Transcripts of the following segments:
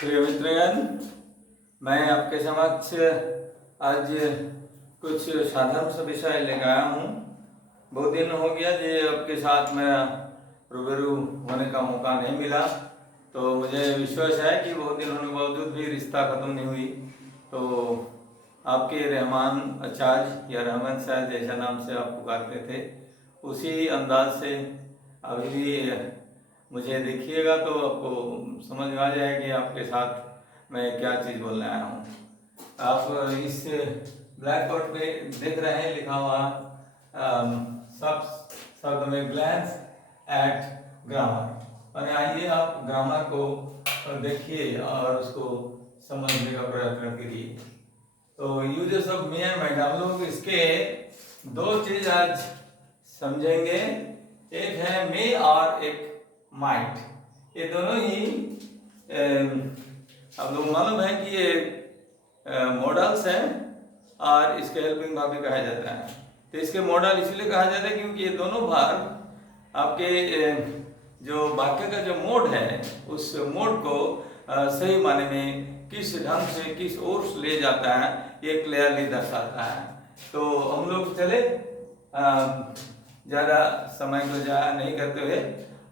प्रिय मित्रगण, मैं आपके समक्ष आज कुछ साधारण सा विषय लेकर आया हूँ। बहुत दिन हो गया जी आपके साथ मेरा रूबरू होने का मौका नहीं मिला, तो मुझे विश्वास है कि बहुत दिन होने के बावजूद भी रिश्ता ख़त्म नहीं हुई। तो आपके रहमान अचाज या रहमान शाह जैसा नाम से आप पुकारते थे, उसी अंदाज से अभी भी मुझे देखिएगा तो आपको समझ में आ जाए कि आपके साथ मैं क्या चीज़ बोलने आया हूँ। आप इस ब्लैक बोर्ड पे देख रहे हैं लिखा हुआ शब्द में ग्लैंस एट ग्रामर, और आइए आप ग्रामर को देखिए और उसको समझने का प्रयत्न करिए। तो uses of May and might, हम लोग इसके दो चीज आज समझेंगे, एक है मे और एक माइट। ये दोनों ही हम लोग मालूम है कि ये मॉडल्स हैं और इसके हेल्पिंग वर्ब भी कहा जाता है। तो इसके मॉडल इसलिए कहा जाता है क्योंकि ये दोनों वर्ब आपके जो वाक्य का जो मोड है उस मोड को सही माने में किस ढंग से किस ओर से ले जाता है ये क्लियरली दर्शाता है। तो हम लोग चले ज़्यादा समय को ज़ाया नहीं करते हुए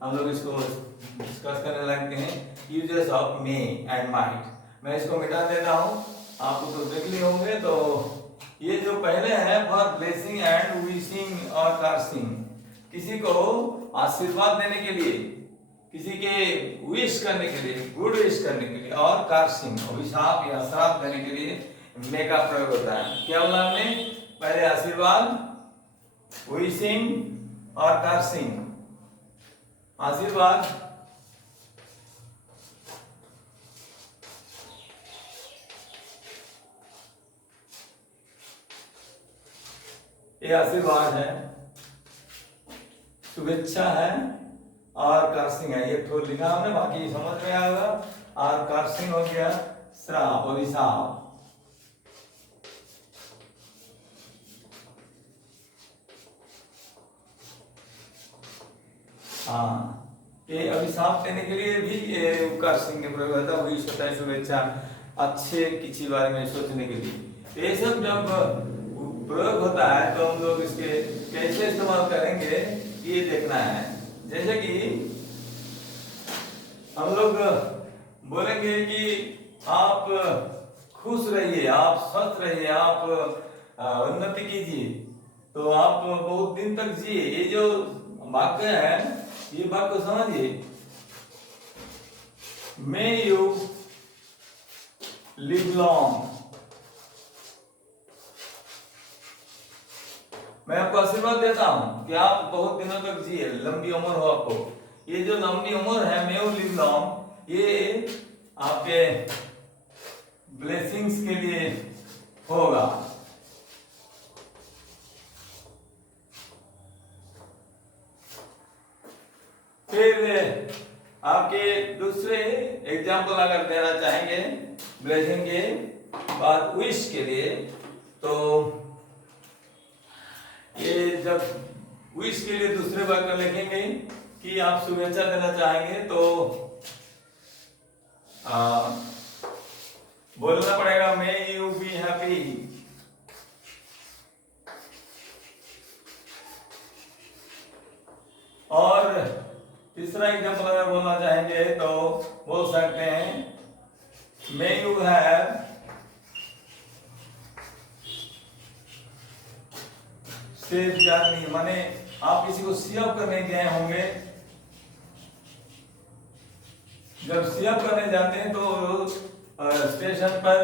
हम लोग इसको डिस्कस करने लगते हैं। Uses of May and might, मैं इसको मिटा देता हूँ, आपको तो देख लिए होंगे। तो ये जो पहले है फॉर ब्लेसिंग एंड विशिंग और कर्सिंग, किसी को आशीर्वाद देने के लिए, किसी के विश करने के लिए, गुड विश करने के लिए, और कर्सिंग अभिशाप या श्राप देने के लिए मे का प्रयोग होता है। क्या बोला हमने? पहले आशीर्वाद, विशिंग और कर्सिंग। आशीर्वाद, ये आशीर्वाद है, शुभेच्छा है, और कर्सिंग है। ये तो लिखा हमने, बाकी समझ में आएगा। और कर्सिंग हो गया श्राप, अभिशाप। हाँ, ये अभिशाप देने के लिए भी ये कर्सिंग के प्रयोग होता है। विश होता है, शुभेच्छा, अच्छे किसी बारे में सोचने के लिए। ये सब जब प्रयोग होता है तो हम लोग इसके कैसे इस्तेमाल करेंगे ये देखना है। जैसे कि हम लोग बोलेंगे कि आप खुश रहिए, आप स्वस्थ रहिए, आप उन्नति कीजिए, तो आप बहुत दिन तक जिए। ये जो वाक्य है ये बात को समझिए। मे यू लिव लॉन्ग, मैं आपको आशीर्वाद देता हूं कि आप बहुत दिनों तक जिए, लंबी उम्र हो आपको। ये जो लंबी उम्र है, मे यू लिव लॉन्ग, ये आपके ब्लेसिंग्स के लिए होगा। फिर आपके दूसरे एग्जाम्पल अगर देना चाहेंगे ब्लेसिंग के बाद विश के लिए, तो ये जब विश के लिए दूसरे वाक्य लिखेंगे कि आप शुभेच्छा देना चाहेंगे, तो बोलना पड़ेगा मे यू बी हैप्पी। और तीसरा एग्जाम्पल अगर बोलना चाहेंगे तो बोल सकते हैं may you have safe journey, माने आप किसी को सी अप करने गए होंगे। जब सी अप करने जाते हैं तो स्टेशन पर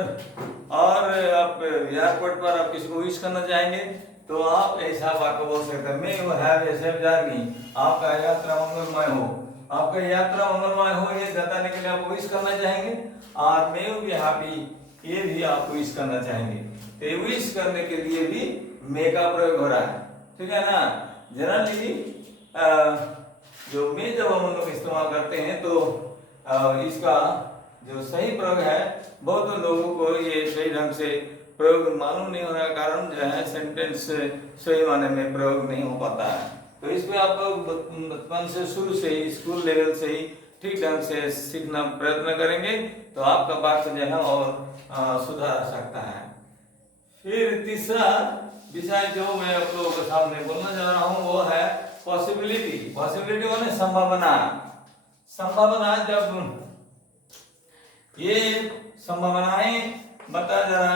और आप एयरपोर्ट पर आप किसी को विश करना चाहेंगे, तो आप ऐसा वाक्य बोल सकते हैं may you have a safe journey, आपका यात्रा मंगलमय हो। आपका यात्रा मंगलमय हो ये जताने के लिए आप विश करना चाहेंगे। और मे यू बी हैप्पी, ये भी आप विश करना चाहेंगे। तो विश करने के लिए भी मे का प्रयोग हो रहा है, ठीक है ना। जनरली जो मे जब हम लोग इस्तेमाल करते हैं तो इसका जो सही प्रयोग है, बहुत लोगों को ये सही ढंग से प्रयोग मालूम नहीं होने का कारण जो है सेंटेंस सही माने में प्रयोग नहीं हो पाता है। तो इसमें आप लोग बचपन से शुरू से ही स्कूल लेवल से ही ठीक ढंग से सीखना प्रयत्न करेंगे तो आपका वाक्य जो है और सुधर सकता है। फिर तीसरा विषय जो मैं आप लोगों के सामने बोलना चाह रहा हूँ वो है पॉसिबिलिटी। पॉसिबिलिटी माने संभावना। संभावना, जब ये संभावनाएं बता जरा,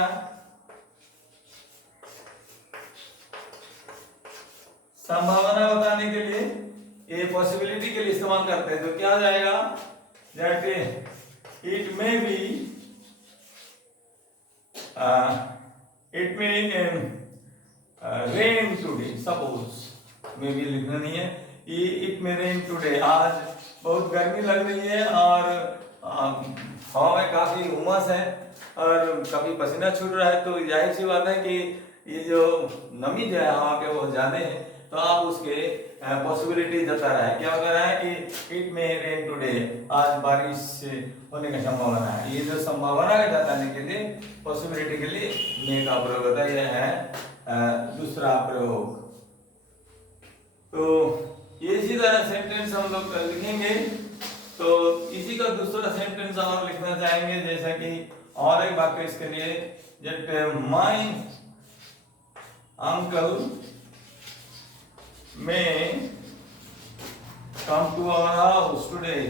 संभावना बताने के लिए ये पॉसिबिलिटी के लिए इस्तेमाल करते हैं तो क्या आ जाएगा, that it may be, it may rain today, suppose may be लिखना नहीं है, इट मे रेन टुडे, आज बहुत गर्मी लग रही है और हवा में काफी उमस है और काफी पसीना छूट रहा है, तो जाहिर सी बात है कि ये जो नमी जो है हवा के वो ज्यादा है, तो आप उसके पॉसिबिलिटी जता रहा है। क्या बता रहा है कि इट मे रेन टुडे, आज बारिश होने की संभावना है। ये जो संभावना का जताने के लिए, पॉसिबिलिटी के लिए मे का प्रयोग होता है। यह है दूसरा प्रयोग। तो ये इसी तरह सेंटेंस हम लोग लिखेंगे। तो इसी का दूसरा सेंटेंस और लिखना चाहेंगे, जैसा कि और एक वाक्य इसके लिए, जब my uncle may come to our house today,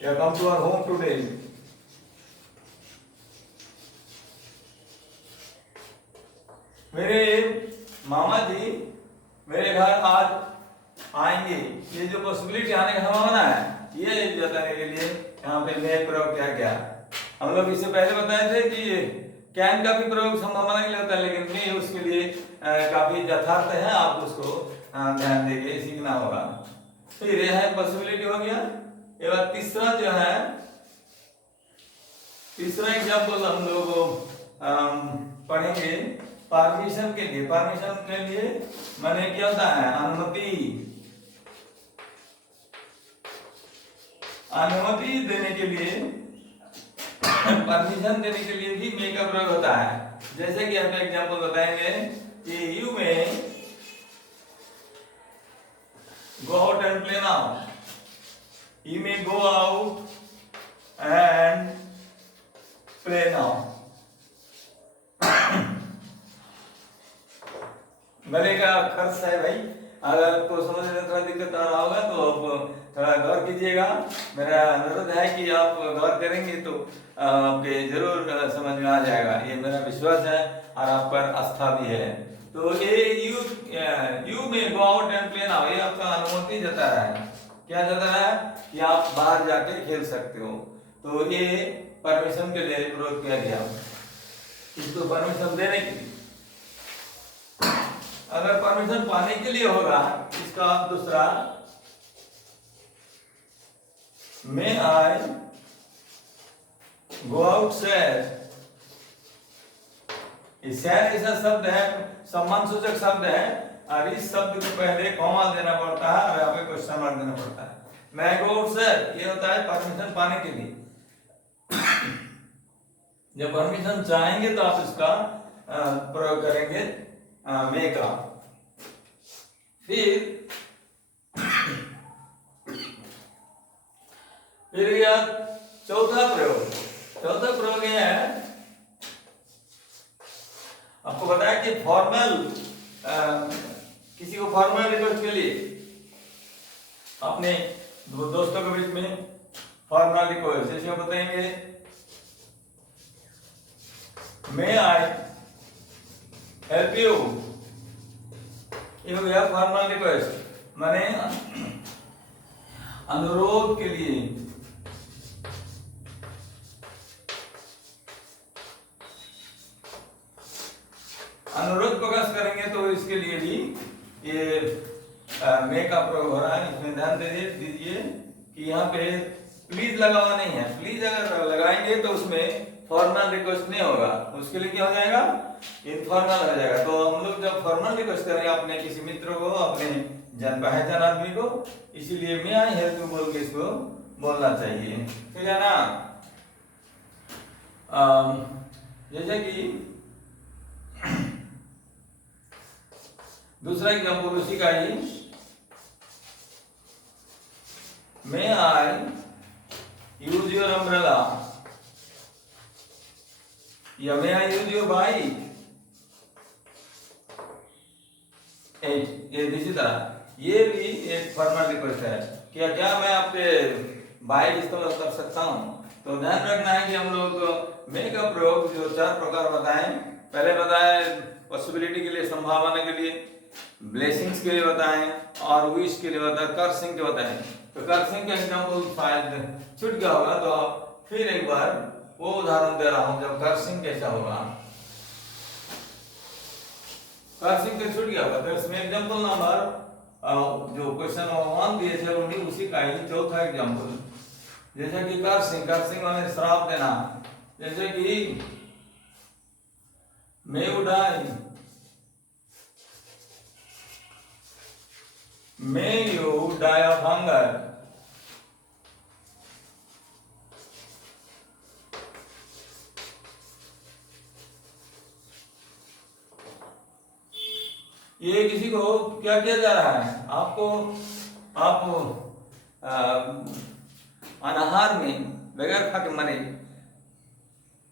या come to our home today। मेरे मामा जी मेरे घर आज आएंगे। ये जो पॉसिबिलिटी आने का संभावना है, ये बताने के लिए यहाँ पे मैं प्रयोग क्या किया। हम लोग इससे पहले बताए थे कि कैन का भी प्रयोग संभावना के लिए होता है, लेकिन मैं उसके लिए काफी यथार्थ है, आप उसको ध्यान देके सीखना होगा। फिर यह है पॉसिबिलिटी हो गया। ये बात तीसरा जो है, तीसरा एग्जाम्पल हम लोग पढ़ेंगे परमिशन के लिए। परमिशन के लिए माने क्या होता है, अनुमति। अनुमति देने के लिए, परमिशन देने के लिए भी मे का प्रयोग होता है। जैसे कि हम एग्जांपल बताएंगे कि you may go out and play now, you may go out and play now. गले का खर्च है भाई, अगर आपको समझने में थोड़ा दिक्कत आ रहा होगा तो आप थोड़ा गौर कीजिएगा। मेरा अनुरोध है कि आप गौर करेंगे तो आपके जरूर समझ में आ जाएगा, ये मेरा विश्वास है और आप पर आस्था भी है। तो ये you may go out and play now, ये आपका अनुमति जता रहा है। क्या जता रहा है कि आप बाहर जाके खेल सकते हो। तो ये परमिशन के लिए प्रयोग किया गया, इसको परमिशन देने के लिए। अगर परमिशन पाने के लिए होगा, इसका दूसरा मे आई गो आउट सैर। सैर ऐसा शब्द है, सम्मान सूचक शब्द है, और इस शब्द को पहले कॉमा देना पड़ता है और यहाँ पे क्वेश्चन मार्क देना पड़ता है। मैं गो आउट सैर, ये होता है परमिशन पाने के लिए। जब परमिशन चाहेंगे तो आप इसका प्रयोग करेंगे मे का। फिर गया चौथा प्रयोग। चौथा प्रयोग यह है, आपको बताया कि फॉर्मल, किसी को फॉर्मल रिक्वेस्ट के लिए अपने दोस्तों के बीच में फॉर्मल रिक्वेस्ट, जैसे बताएंगे मे आई हेल्प यू, ये हो गया फॉर्मल रिक्वेस्ट, माने अनुरोध के लिए। अनुरोध प्रकाश करेंगे तो इसके लिए भी ये मे का प्रयोग हो रहा है। इसमें ध्यान दीजिए कि यहाँ पे प्लीज लगा हुआ नहीं है। प्लीज अगर लगाएंगे तो उसमें फॉर्मल रिक्वेस्ट नहीं होगा, उसके लिए क्या हो जाएगा, इनफॉर्मल हो जाएगा। तो हम लोग जब फॉर्मल रिक्वेस्ट करेंगे अपने किसी मित्र को, अपने जान पहचान आदमी को, इसीलिए मैं आई हेल्प यू बोल के इसको बोलना चाहिए, ठीक है ना। जैसे कि दूसरा एग्जाम्पल उसी का ही, मे आई यूज योर अम्ब्रेला, या मे आई यूज योर बाइक, ये इसी तरह ये भी एक फॉर्मल रिक्वेस्ट है। क्या मैं आपके बाइक इस्तेमाल कर सकता हूँ? तो ध्यान रखना है कि हम लोग मे का प्रयोग जो 4 प्रकार बताएं, पहले बताए पॉसिबिलिटी के लिए, संभावना के लिए, ब्लेसिंग्स के लिए बताएं, और विश के लिए बताएं, कर्सिंग के बताएं। तो कर्सिंग का एग्जाम्पल शायद छूट गया होगा, तो आप फिर एक बार वो उदाहरण दे रहा हूं जब कर्सिंग कैसा होगा। कर्सिंग तो छूट गया होगा, तो इसमें एग्जाम्पल नंबर जो क्वेश्चन 1 दिए थे उसी का ही चौथा एग्जाम्पल, जैसे कि कर्सिंग, कर्सिंग माने श्राप देना, जैसे कि may you die, may you die of hunger, ये किसी को क्या किया जा रहा है? आपको आप अनाहार में बगैर खा के मरे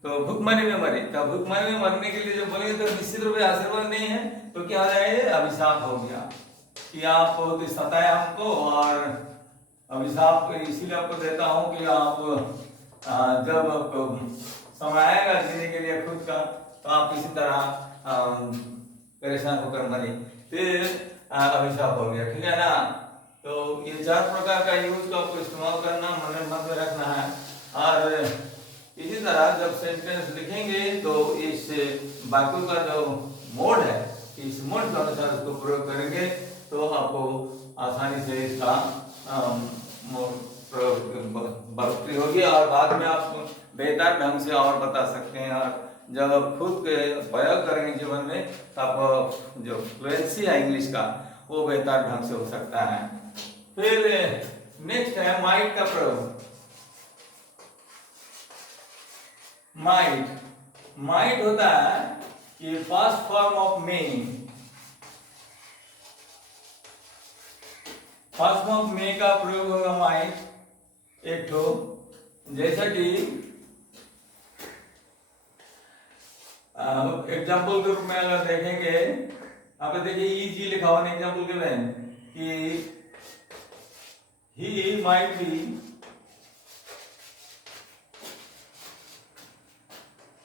तो भूखमरी में मरे, तो भूखमरी में मरने के लिए जो बोलेंगे तो निश्चित रूप से आशीर्वाद नहीं है, तो क्या हो जाएगा? अभिशाप हो गया कि आप बहुत सताए हमको, और अभिशाप इसीलिए आपको देता हूं कि आप जब आपको समय आएगा जीने के लिए खुद का, तो आप इसी तरह परेशान होकर मरे, फिर अभिशाप हो गया। ठीक है ना? तो ये 4 प्रकार का यूज का आपको इस्तेमाल करना, मन में रखना है। और इसी तरह जब सेंटेंस लिखेंगे तो इस वाक्य का जो मोड है, इस मोड के अनुसार उसको प्रयोग करेंगे तो आपको आसानी से इसका बढ़ोतरी होगी, और बाद में आप बेहतर ढंग से और बता सकते हैं। और जब आप खुद के प्रयोग करेंगे जीवन में, तो आप जो फ्लुएंसी है इंग्लिश का वो बेहतर ढंग से हो सकता है। फिर नेक्स्ट है माइट का प्रयोग। माइट, माइट होता है कि past form of may, first form may का प्रयोग होगा माइट एक ठो, जैसा कि एग्जाम्पल के रूप में अगर देखेंगे, आप देखिए ईजी लिखा हुआ है एग्जाम्पल के में कि he might be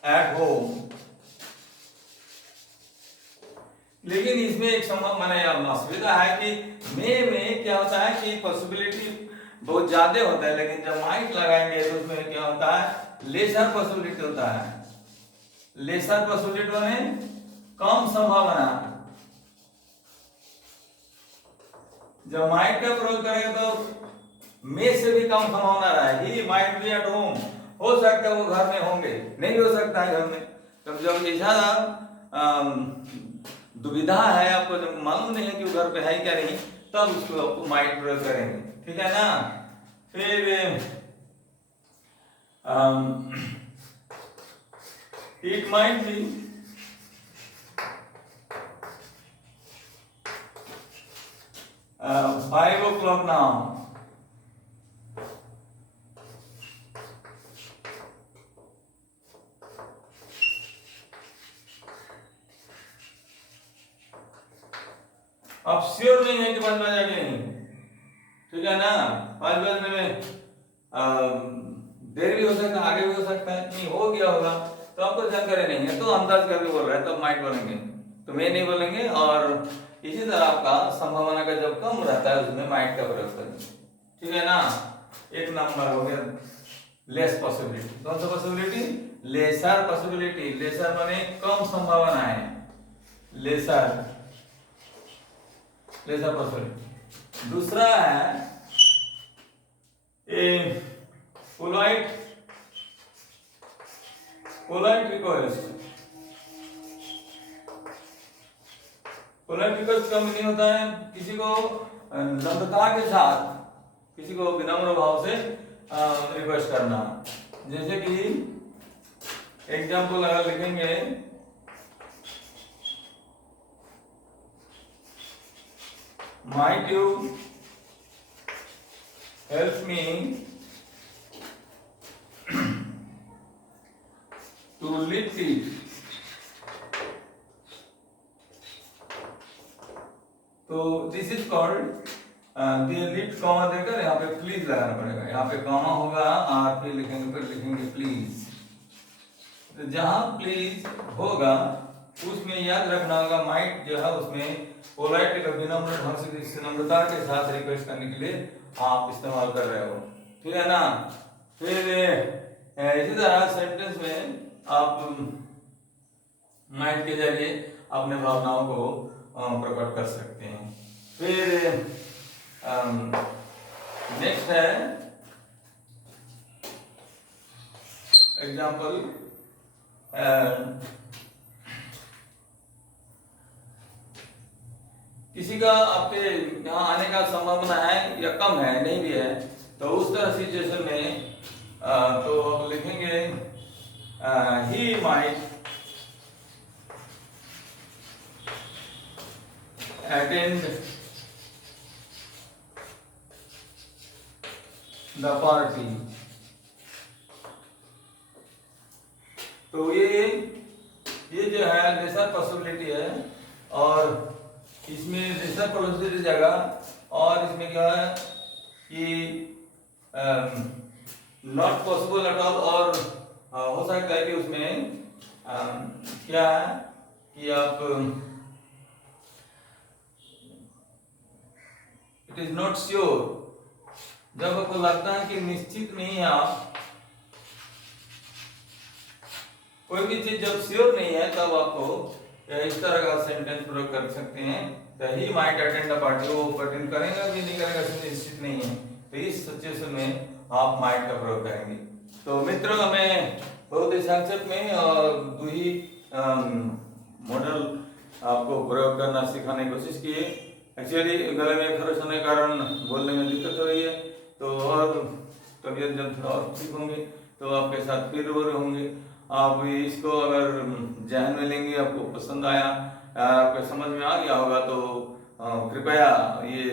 at home, लेकिन इसमें एक माने असुविधा है कि मे में क्या होता है कि पॉसिबिलिटी बहुत ज्यादा होता है, लेकिन जब माइट लगाएंगे तो उसमें क्या होता है? लेसर पॉसिबिलिटी होता है। लेसर पॉसिबिलिटी माने कम संभावना। जब माइट का प्रयोग करेंगे तो मे से भी कम संभावना रहा है। He might be at home, हो सकता है वो घर में होंगे, नहीं हो सकता है घर में। तो जब ऐसा दुविधा है, आपको जब मालूम नहीं है कि वो घर पे है क्या नहीं, तब उसको माइट प्रयोग करेंगे। ठीक है ना? फिर it might be uh, 5 o'clock now. अब श्योर नहीं है कि 5 बजे आगे नहीं, ठीक है ना? 5 बजे में देर भी हो सकता है, आगे भी हो सकता है, नहीं हो गया होगा, तो आपको जानकारी नहीं है तो अंदाज करके बोल रहा है, तो माइट बोलेंगे, तो मैं नहीं बोलेंगे। और इसी तरह आपका संभावना का जब कम रहता है उसमें माइट का प्रयोग करेंगे। ठीक है ना? एक नंबर हो गया लेस पॉसिबिलिटी। कौन सा पॉसिबिलिटी? Laser possibility. लेसर माने कम संभावना है, लेसर, लेसर पॉसिबिलिटी। दूसरा है a polite, polite request. Polite request का मीनिंग होता है किसी को नम्रता के साथ, किसी को विनम्र भाव से रिक्वेस्ट करना। जैसे कि एग्जाम्पल अगर लिखेंगे, might you help me to lift it। तो this is called lift comma देकर यहाँ पे प्लीज लगाना पड़ेगा। यहाँ पे कॉमा होगा और फिर लिखेंगे, फिर लिखेंगे प्लीज। तो जहाँ प्लीज होगा उसमें याद रखना होगा माइट जो है उसमें पोलाइट विनम्र ढंग से विनम्रता के साथ रिक्वेस्ट करने के लिए आप इस्तेमाल कर रहे हो, ठीक है ना। फिर इसी तरह सेंटेंस में आप माइंड के जरिए अपने भावनाओं को प्रकट कर सकते हैं। फिर नेक्स्ट है एग्जाम्पल, किसी का आपके यहाँ आने का संभावना है या कम है, नहीं भी है, तो उस तरह सिचुएशन में तो आप लिखेंगे he might attend the party. तो ये जो है लेसर पॉसिबिलिटी है और इसमें लेसर पॉसिबिलिटी जगह और इसमें क्या है कि नॉट पॉसिबल एट ऑल, और हो सकता है कि उसमें क्या है कि आप इट इज नॉट श्योर। जब आपको लगता है कि निश्चित नहीं है, आप कोई भी चीज जब श्योर नहीं है तब आपको इस तरह का सेंटेंस प्रयोग कर सकते हैं। He might attend the party, वो अटेंड करेगा भी नहीं करेगा निश्चित नहीं है, तो इस सिचुएशन में आप माइट का प्रयोग करेंगे। तो मित्रों, हमें बहुत ही संक्षेप में दो ही मॉडल आपको प्रयोग करना सिखाने की कोशिश की है। एक्चुअली गले में खरोच होने के कारण बोलने में दिक्कत हो रही है, तो और तबीयत जब थोड़ा और ठीक होंगे तो आपके साथ फिर और होंगे। आप इसको अगर जहन में लेंगे, आपको पसंद आया, आपको समझ में आ गया होगा, तो कृपया ये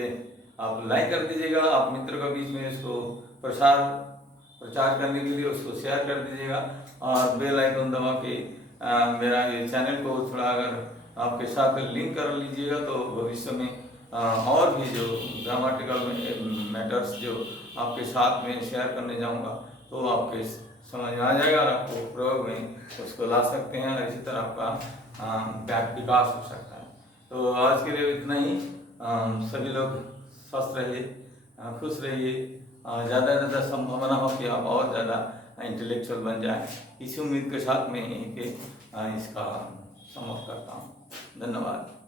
आप लाइक कर दीजिएगा। आप मित्रों के बीच में इसको प्रचार करने के लिए उसको शेयर कर दीजिएगा और बेल आइकन दबा के मेरा ये चैनल को थोड़ा अगर आपके साथ लिंक कर लीजिएगा, तो भविष्य में और भी जो ग्रामेटिकल मैटर्स जो आपके साथ में शेयर करने जाऊंगा तो आपके समझ में आ जाएगा और आपको प्रयोग में उसको ला सकते हैं और इसी तरह आपका विकास हो सकता है। तो आज के लिए इतना ही। सभी लोग स्वस्थ रहिए, खुश रहिए, ज़्यादा से ज़्यादा संभावना हो कि आप और ज़्यादा इंटेलेक्चुअल बन जाए, इसी उम्मीद के साथ मैं यहीं पे इसका समाप्त करता हूँ। धन्यवाद।